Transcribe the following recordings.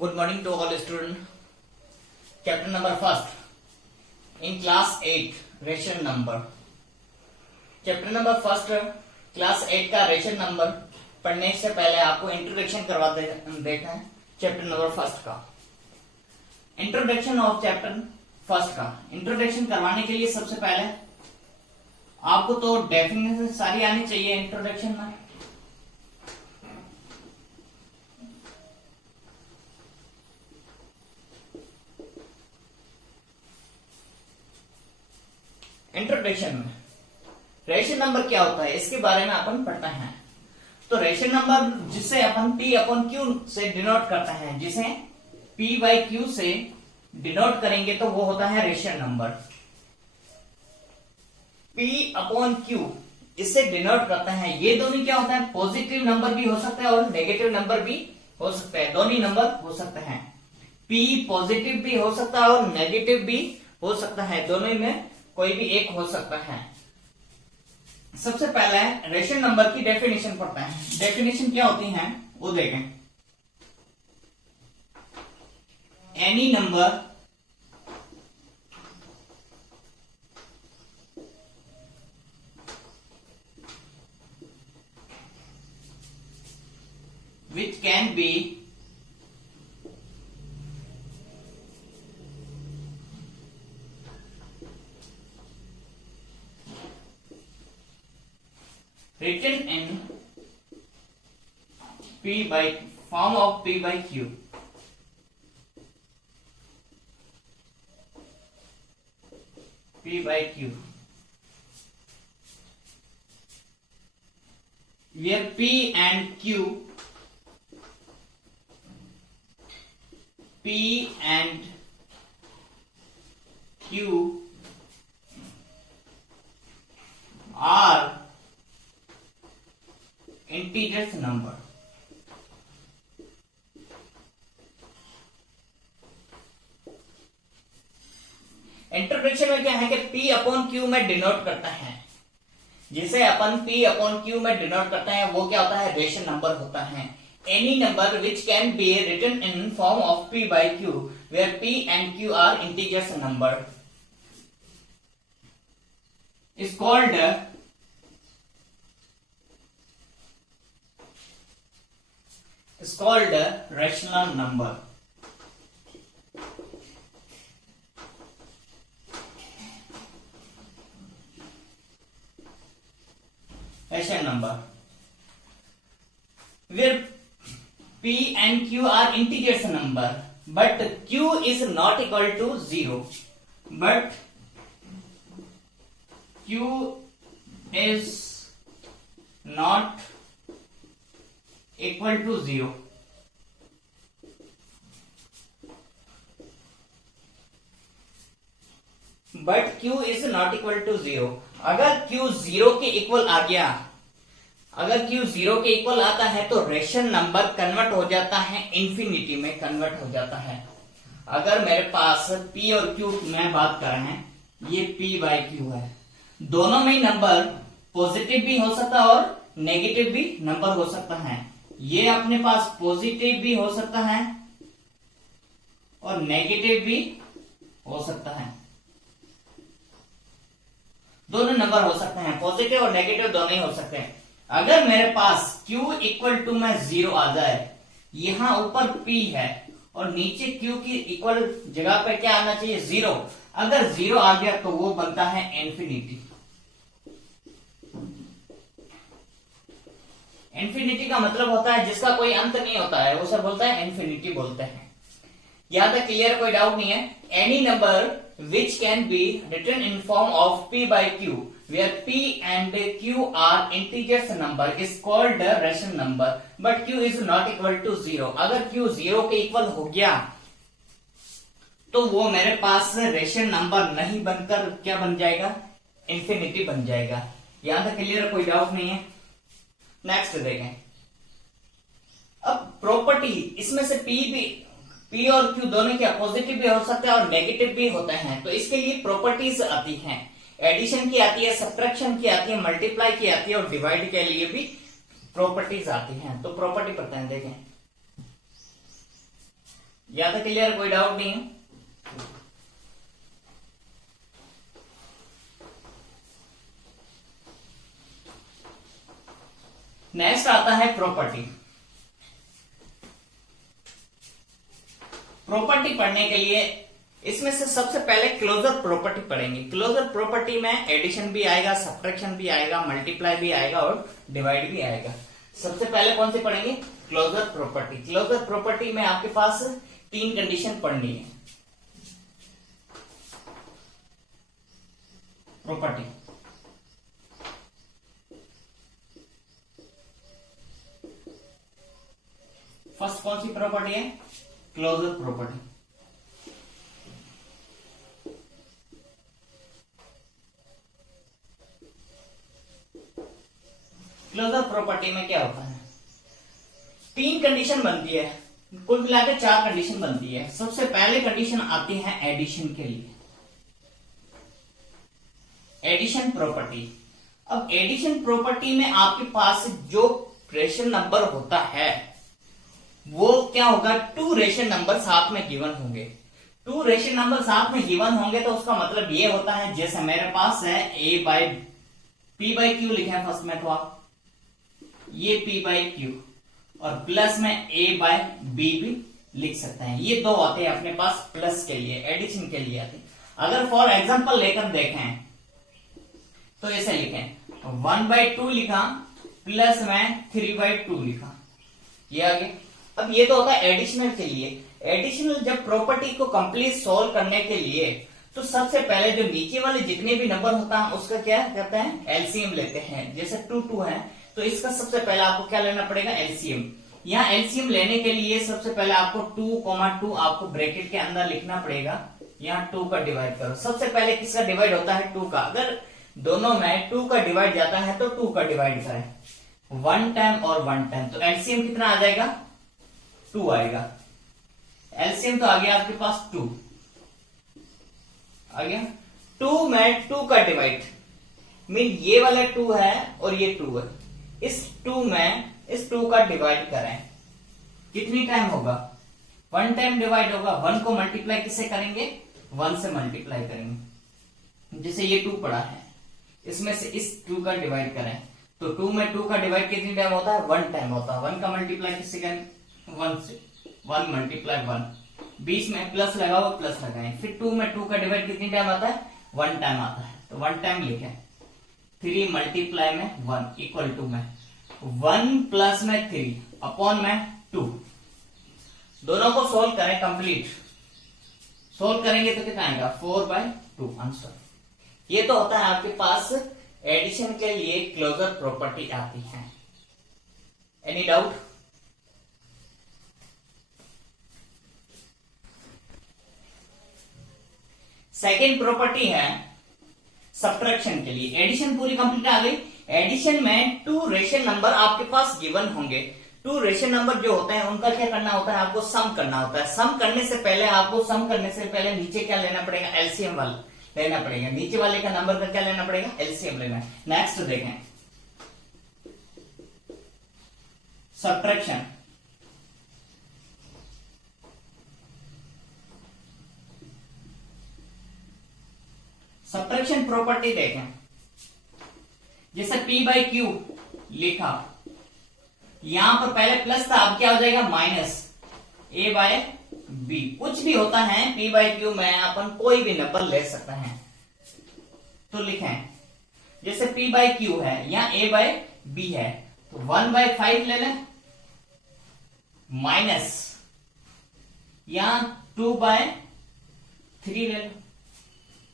Good morning to all students. Chapter number first in class 8 ration number. Chapter number first class 8 का rational number पढ़ने से पहले आपको introduction करवा देखना है चैप्टर नंबर फर्स्ट का। इंट्रोडक्शन ऑफ चैप्टर फर्स्ट का इंट्रोडक्शन करवाने के लिए सबसे पहले आपको तो डेफिनेशन सारी आनी चाहिए इंट्रोडक्शन में। इंट्रोडक्शन में रेशन नंबर क्या होता है इसके बारे में अपन पढ़ते हैं। तो रेशन नंबर जिसे अपन P अपॉन Q से डिनोट करते हैं, जिसे P बाई Q से डिनोट करेंगे तो वो होता है rational number. P upon Q इससे डिनोट करते हैं। ये दोनों क्या होता है, पॉजिटिव नंबर भी हो सकता है और नेगेटिव नंबर भी हो सकता है, दोनों नंबर हो सकते हैं। P पॉजिटिव भी हो सकता है और नेगेटिव भी हो सकता है, दोनों में कोई भी एक हो सकता है। सबसे पहले रेशन नंबर की डेफिनेशन पढ़ते हैं। डेफिनेशन क्या होती है वो देखें। Any number which can be written in P by form of P by Q. P by Q. Where P and Q, P and Q are integers number. Introduction में क्या है कि P अपॉन Q में denote करता है, जिसे अपन P upon Q में denote करते हैं वो क्या होता है, रेशन नंबर होता है। Any number which can be written in form of P by Q where P and Q are integers number is called rational number। Rational number where P and Q are integers number but Q is not equal to 0, but Q is not equal to 0। But Q is not equal to 0। अगर Q 0 के equal आ गया, अगर Q 0 के equal आता है तो rational number convert हो जाता है इंफिनिटी में, कन्वर्ट हो जाता है। अगर मेरे पास P और Q में बात कर रहे हैं, ये P बाई Q है, दोनों में नंबर पॉजिटिव भी हो सकता है और नेगेटिव भी नंबर हो सकता है। ये अपने पास पॉजिटिव भी हो सकता है और नेगेटिव भी हो सकता है, दोनों नंबर हो सकते हैं, पॉजिटिव और नेगेटिव दोनों ही हो सकते हैं। अगर मेरे पास Q इक्वल टू में 0 आ जाए, यहां ऊपर P है और नीचे Q की इक्वल जगह पे क्या आना चाहिए, 0। अगर 0 आ गया तो वो बनता है इंफिनिटी। इंफिनिटी का मतलब होता है जिसका कोई अंत नहीं होता है, वो सब बोलता है इंफिनिटी बोलते हैं। यहां तक क्लियर, कोई डाउट नहीं है। Any number which can be written in form of P by Q where P and Q are integers number is called rational number but Q is not equal to 0। अगर Q 0 के equal हो गया तो वो मेरे पास rational number नहीं बनकर क्या बन जाएगा, इंफिनिटी बन जाएगा। यहां तक क्लियर, कोई डाउट नहीं है। नेक्स्ट देखें। अब प्रॉपर्टी, इसमें से P और Q दोनों क्या पॉजिटिव भी हो सकते हैं और नेगेटिव भी होते हैं, तो इसके लिए प्रॉपर्टीज आती हैं। एडिशन की आती है, सब्ट्रैक्शन की आती है, मल्टीप्लाई की आती है और डिवाइड के लिए भी प्रॉपर्टीज आती हैं। तो प्रॉपर्टी पढ़ते हैं, देखें। या तो क्लियर, कोई डाउट नहीं है। नेक्स्ट आता है प्रॉपर्टी। प्रॉपर्टी पढ़ने के लिए इसमें से सबसे पहले क्लोजर प्रॉपर्टी पढ़ेंगे। क्लोजर प्रॉपर्टी में एडिशन भी आएगा, सब्ट्रैक्शन भी आएगा, मल्टीप्लाई भी आएगा और डिवाइड भी आएगा। सबसे पहले कौन सी पढ़ेंगे? Closure property. क्लोजर प्रॉपर्टी में आपके पास 3 कंडीशन पढ़नी है। प्रॉपर्टी फर्स्ट कौन सी प्रॉपर्टी है? Closure property. क्लोजर प्रॉपर्टी में क्या होता है? 3 कंडीशन बनती है, कुल मिलाकर 4 कंडीशन बनती है। सबसे पहले कंडीशन आती है एडिशन के लिए, एडिशन प्रॉपर्टी। अब एडिशन प्रॉपर्टी में आपके पास जो रेशनल नंबर होता है वो क्या होगा? 2 रेशनल नंबर साथ में गिवन होंगे। 2 रेशनल नंबर साथ में गिवन होंगे तो उसका मतलब ये होता है, जैसे मेरे पास है P बाई Q लिखा है फर्स्ट में, तो आप ये P बाई Q और प्लस में A बाय B भी लिख सकते हैं। ये 2 आते हैं अपने पास प्लस के लिए, एडिशन के लिए आते हैं। अगर फॉर एग्जांपल लेकर देखें तो ऐसे लिखें 1/2 लिखा प्लस में 3/2 लिखा, ये आगे। अब ये तो होता है एडिशनल के लिए। एडिशनल जब प्रॉपर्टी को कंप्लीट सॉल्व करने के लिए तो सबसे पहले जो नीचे वाले जितने भी नंबर होता है उसका क्या करते हैं? एलसीएम लेते हैं। जैसे 2 है तो इसका सबसे पहले आपको क्या लेना पड़ेगा? एलसीएम। यहाँ एलसीएम लेने के लिए सबसे पहले आपको 2,2 आपको ब्रैकेट के अंदर लिखना पड़ेगा। यहाँ 2 का डिवाइड करो। सबसे पहले किसका डिवाइड होता है? 2 का। अगर दोनों में 2 का डिवाइड जाता है तो 2 का डिवाइड करें 1 टाइम और 1 टाइम, तो एलसीएम कितना आ जाएगा? 2 आएगा। एलसीएम तो आ गया आपके पास 2 आ गया। 2 में 2 का डिवाइड मीन ये वाला 2 है और ये 2 है। इस 2 में इस 2 का डिवाइड करें, कितनी टाइम होगा? 1 टाइम डिवाइड होगा। 1 को मल्टीप्लाई किससे करेंगे? 1 से मल्टीप्लाई करेंगे। जैसे ये 2 पड़ा है, इसमें से इस 2 का डिवाइड करें तो 2 में 2 का डिवाइड कितनी टाइम होता है? 1 टाइम होता है। 1 का मल्टीप्लाई किससे करें? 1 से। 1 मल्टीप्लाई 1, बीच में प्लस लगाओ, प्लस लगाएं। फिर 2 में 2 का डिवाइड कितनी टाइम आता है? 1 टाइम आता है, तो 1 टाइम लिखें। 3 मल्टीप्लाई में 1 इक्वल टू में 1 प्लस में 3 अपॉन में 2। दोनों को सोल्व करें, कंप्लीट सोल्व करेंगे तो कितना आएगा? 4/2 आंसर। ये तो होता है आपके पास एडिशन के लिए क्लोजर प्रॉपर्टी आती है। Any doubt? सेकेंड प्रॉपर्टी है सब्ट्रैक्शन के लिए। एडिशन पूरी कंप्लीट आ गई। एडिशन में 2 रेशनल नंबर आपके पास गिवन होंगे। 2 रेशनल नंबर जो होते हैं उनका क्या करना होता है? आपको सम करना होता है। सम करने से पहले नीचे क्या लेना पड़ेगा? एलसीएम वाला लेना पड़ेगा। नीचे वाले का नंबर का क्या लेना पड़ेगा? एलसीएम लेना है। नेक्स्ट देखें सब्ट्रैक्शन। सब्ट्रैक्शन प्रॉपर्टी देखें, जैसे P बाई Q लिखा, यहां पर पहले प्लस था, अब क्या हो जाएगा? Minus A by B। कुछ भी होता है P बाई Q में अपन कोई भी नंबर ले सकते हैं, तो लिखें जैसे P बाई Q है, यहां A बाय B है, तो 1/5 ले लें, माइनस यहां 2/3 ले लो,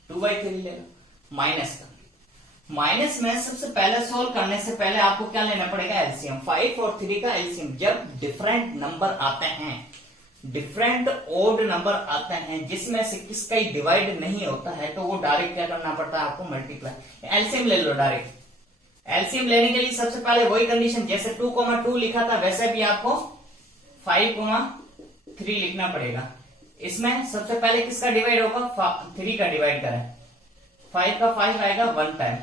2/3 ले लो, माइनस का। माइनस में सबसे पहले सोल्व करने से पहले आपको क्या लेना पड़ेगा? एलसीएम। 5 और 3 का एलसीएम। जब डिफरेंट नंबर आते हैं, डिफरेंट ओड नंबर आते हैं जिसमें से किसका ही डिवाइड नहीं होता है, तो वो डायरेक्ट क्या करना पड़ता है आपको? मल्टीप्लाई। एलसीएम ले लो डायरेक्ट। एलसीएम लेने के लिए सबसे पहले वही कंडीशन, जैसे 2,2 लिखा था वैसे भी आपको 5,3 लिखना पड़ेगा। इसमें सबसे पहले किसका डिवाइड होगा? 3 का डिवाइड करें। 5 का 5 आएगा 1 टाइम,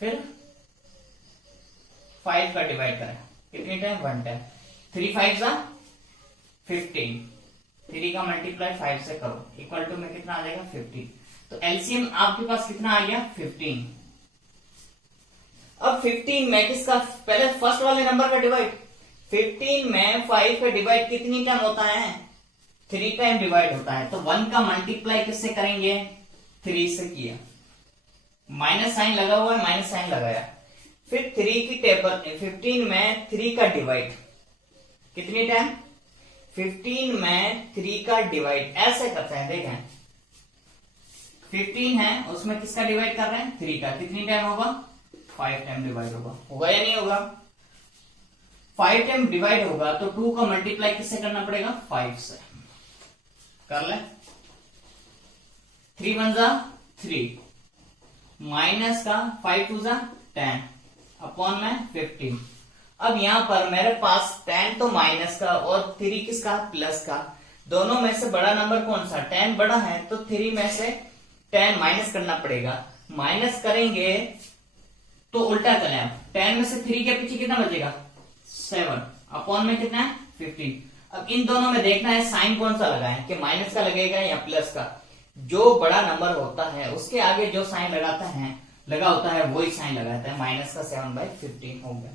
फिर 5 का डिवाइड करें कितनी टाइम? 1 टाइम। 3 5 15, 3 का मल्टीप्लाई 5 से करो, इक्वल टू में कितना आ जाएगा 15। तो एलसीएम आपके पास कितना आ गया 15। अब 15 में किसका, पहले फर्स्ट वाले नंबर का डिवाइड, 15 में 5 का डिवाइड कितनी टाइम होता है, 3 टाइम डिवाइड होता है। तो 1 का मल्टीप्लाई किससे करेंगे, 3 से किया, माइनस साइन लगा हुआ है, माइनस साइन लगाया। फिर 3 की टेबल 15 में 3 का डिवाइड कितनी टाइम, 15 में 3 का डिवाइड ऐसे करते हैं, देखें 15 है उसमें किसका डिवाइड कर रहे हैं, 3 का, कितनी टाइम होगा 5 टाइम डिवाइड होगा, होगा या नहीं होगा, 5 टाइम डिवाइड होगा। तो 2 का मल्टीप्लाई किससे करना पड़ेगा, 5 से कर ले, 3 1 जा 3 माइनस का 5 2 जा 10 अपॉन में 15। अब यहां पर मेरे पास 10 तो माइनस का और 3 किसका, प्लस का, दोनों में से बड़ा नंबर कौन सा, 10 बड़ा है, तो 3 में से 10 माइनस करना पड़ेगा। माइनस करेंगे तो उल्टा करें, आप 10 में से 3 के पीछे कितना बचेगा 7 अपॉन में कितना है 15। अब इन दोनों में देखना है साइन कौन सा लगा है, कि माइनस का लगेगा या प्लस का। जो बड़ा नंबर होता है उसके आगे जो साइन लगा होता है वही साइन लगाता है, माइनस का 7/15 हो गया।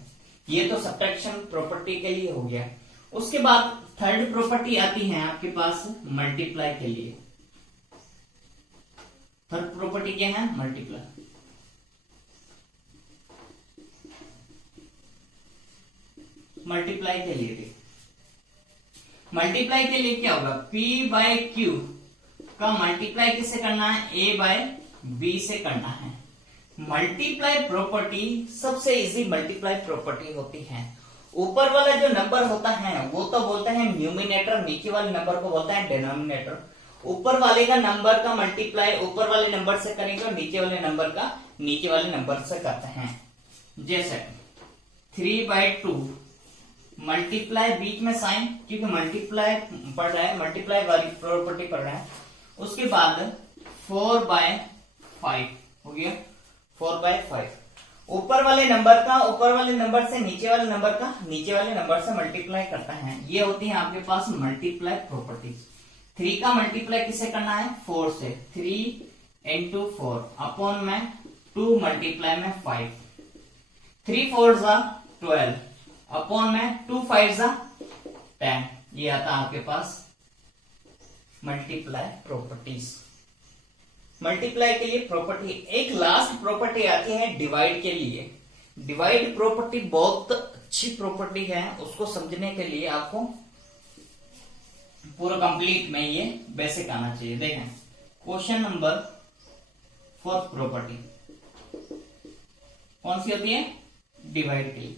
ये तो सब्ट्रैक्शन प्रॉपर्टी के लिए हो गया। उसके बाद थर्ड प्रॉपर्टी आती है आपके पास मल्टीप्लाई के लिए। थर्ड प्रॉपर्टी क्या है, मल्टीप्लाई। मल्टीप्लाई के लिए, मल्टीप्लाई के लिए क्या होगा, P/Q का मल्टीप्लाई किससे करना है, A/B से करना है। मल्टीप्लाई प्रॉपर्टी सबसे इजी मल्टीप्लाई प्रॉपर्टी होती है। ऊपर वाला जो नंबर होता है वो तो बोलते हैं न्यूमिनेटर, नीचे वाले नंबर को बोलता है डिनोमिनेटर। ऊपर वाले का नंबर का मल्टीप्लाई ऊपर वाले नंबर से करेंगे और नीचे वाले नंबर का नीचे वाले नंबर से करते हैं। जैसे 3/2 मल्टीप्लाई, बीच में साइन क्योंकि मल्टीप्लाई पढ़ रहा है, मल्टीप्लाई वाली प्रॉपर्टी पढ़ रहा है। उसके बाद 4/5 हो गया, 4/5 ऊपर वाले नंबर का ऊपर वाले नंबर से नीचे वाले नंबर का नीचे वाले नंबर से मल्टीप्लाई करता है। ये होती है आपके पास मल्टीप्लाई प्रॉपर्टीज। 3 का मल्टीप्लाई किससे करना है, 4 से, 3 into 4 अपॉन में 2 मल्टीप्लाई में 5, 3 4 जा 12 अपॉन में 2 5 जा 10। ये आता है आपके पास मल्टीप्लाई प्रॉपर्टीज। मल्टीप्लाई के लिए प्रॉपर्टी। एक लास्ट प्रॉपर्टी आती है डिवाइड के लिए। डिवाइड प्रॉपर्टी बहुत अच्छी प्रॉपर्टी है, उसको समझने के लिए आपको पूरा कंप्लीट में ये बेसिक आना चाहिए। देखें क्वेश्चन नंबर 4 प्रॉपर्टी कौन सी होती है, डिवाइड के लिए।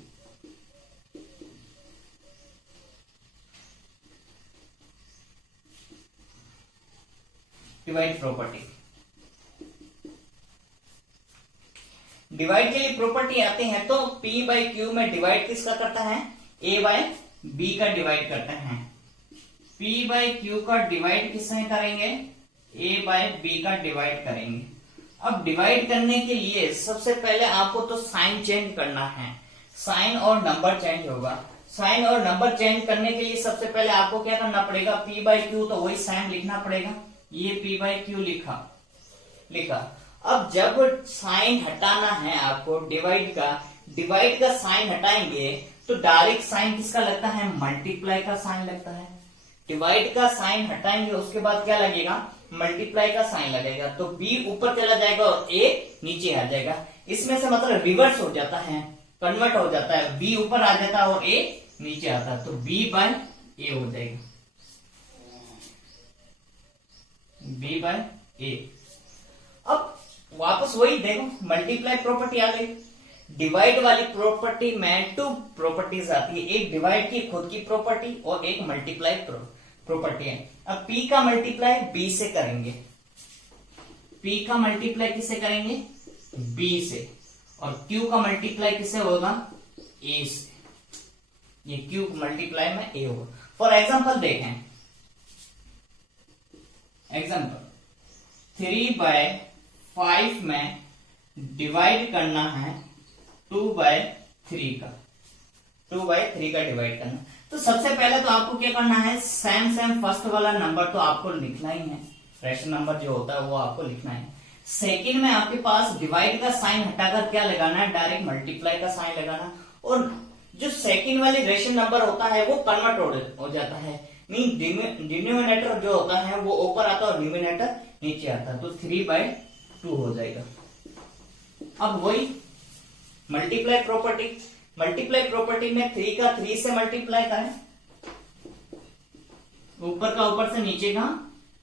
डिवाइड प्रॉपर्टी, डिवाइड के लिए प्रॉपर्टी आते हैं तो P/Q में डिवाइड किसका करता है, A/B का डिवाइड करते हैं। P/Q का डिवाइड किससे करेंगे, A/B का डिवाइड करेंगे। अब डिवाइड करने के लिए सबसे पहले आपको तो साइन चेंज करना है, साइन और नंबर चेंज होगा। साइन और नंबर चेंज करने के लिए सबसे पहले आपको क्या करना पड़ेगा, P/Q तो वही साइन लिखना पड़ेगा। ये P/Q लिखा। अब जब साइन हटाना है आपको डिवाइड का साइन हटाएंगे तो डायरेक्ट साइन किसका लगता है, मल्टीप्लाई का साइन लगता है। डिवाइड का साइन हटाएंगे उसके बाद क्या लगेगा, मल्टीप्लाई का साइन लगेगा। तो B ऊपर चला जाएगा और A नीचे आ जाएगा। इसमें से मतलब रिवर्स हो जाता है, कन्वर्ट हो जाता है, B ऊपर आ जाता है और A नीचे आता है, तो B/A हो जाएगा, B/A। अब वापस वही देखो मल्टीप्लाई प्रॉपर्टी आ गई। डिवाइड वाली प्रॉपर्टी में 2 प्रॉपर्टीज आती है, एक डिवाइड की खुद की प्रॉपर्टी और एक मल्टीप्लाई प्रॉपर्टी है। अब P का मल्टीप्लाई B से करेंगे, P का मल्टीप्लाई किससे करेंगे, B से, और Q का मल्टीप्लाई किससे होगा, A से। ये Q मल्टीप्लाई में A होगा। फॉर एग्जाम्पल देखें, एग्जाम्पल 3/5 में डिवाइड करना है 2/3 का, 2/3 का डिवाइड करना। तो सबसे पहले तो आपको क्या करना है, सेम फर्स्ट वाला नंबर तो आपको लिखना ही है, रेशनल नंबर जो होता है वो आपको लिखना है। सेकंड में आपके पास डिवाइड का साइन हटाकर क्या लगाना है, डायरेक्ट मल्टीप्लाई का साइन लगाना। और जो सेकंड वाली रेशनल नंबर होता है वो कन्वर्ट हो जाता है, मीन डिनोमिनेटर जो होता है वो ऊपर आता है और न्यूमिनेटर नीचे आता है, तो 3/2 हो जाएगा। अब वही मल्टीप्लाई प्रॉपर्टी में 3 का 3 से मल्टीप्लाई करें, ऊपर का ऊपर से नीचे का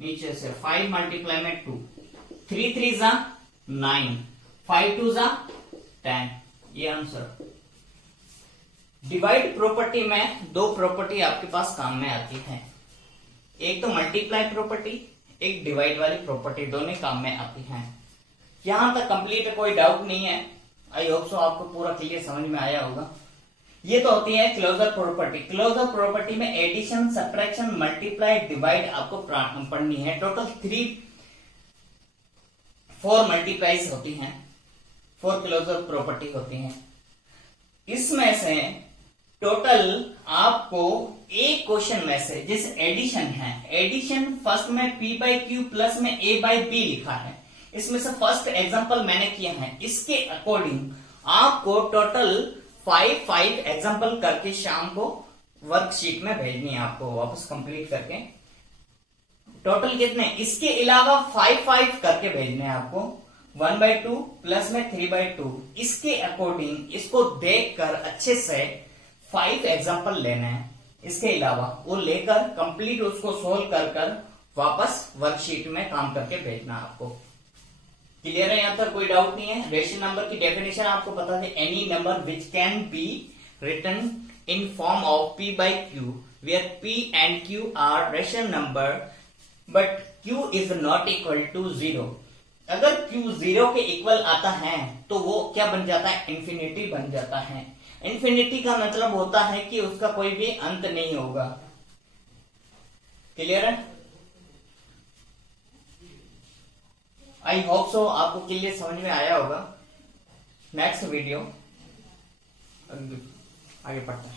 नीचे से, 5 मल्टीप्लाई में 2, 3 3 जा 9, 5 2 जा 10, ये आंसर। डिवाइड प्रॉपर्टी में दो प्रॉपर्टी आपके पास काम में आती है, एक तो मल्टीप्लाई प्रॉपर्टी, एक डिवाइड वाली प्रॉपर्टी, दोनों काम में आती हैं। यहां तक कंप्लीट है, कोई डाउट नहीं है। आई होप सो आपको पूरा क्लियर समझ में आया होगा। ये तो होती है क्लोजर प्रॉपर्टी। क्लोजर प्रॉपर्टी में एडिशन, सब्ट्रैक्शन, मल्टीप्लाई, डिवाइड आपको पढ़नी है। टोटल 4 मल्टीप्लाइज होती हैं, 4 क्लोजर प्रॉपर्टी होती हैं। इसमें से टोटल आपको एक क्वेश्चन में से, जैसे एडिशन है, एडिशन फर्स्ट में p/q प्लस में a/b लिखा है, इसमें से फर्स्ट एग्जांपल मैंने किया है, इसके अकॉर्डिंग आपको टोटल 5 एग्जांपल करके शाम को वर्कशीट में भेजनी है, आपको वापस कंप्लीट करके। टोटल कितने, इसके अलावा 5 करके भेजने हैं आपको, 1/2 प्लस में 3/2। इसके अकॉर्डिंग इसको देखकर अच्छे से 5 एग्जांपल लेने हैं, इसके अलावा वो लेकर कंप्लीट उसको सोल्व कर वापस वर्कशीट में काम करके भेजना आपको। क्लियर है, यहां तक कोई डाउट नहीं है। रेशनल नंबर की डेफिनेशन आपको पता है, any number which can be written in form of p/q where p and q are rational number but q is not equal to 0। अगर q 0 के इक्वल आता है तो वो क्या बन जाता है, इंफिनिटी बन जाता है। इंफिनिटी का मतलब होता है कि उसका कोई भी अंत नहीं होगा। क्लियर है, आई होप सो आपको क्लियर समझ में आया होगा। नेक्स्ट वीडियो आगे पढ़ते हैं।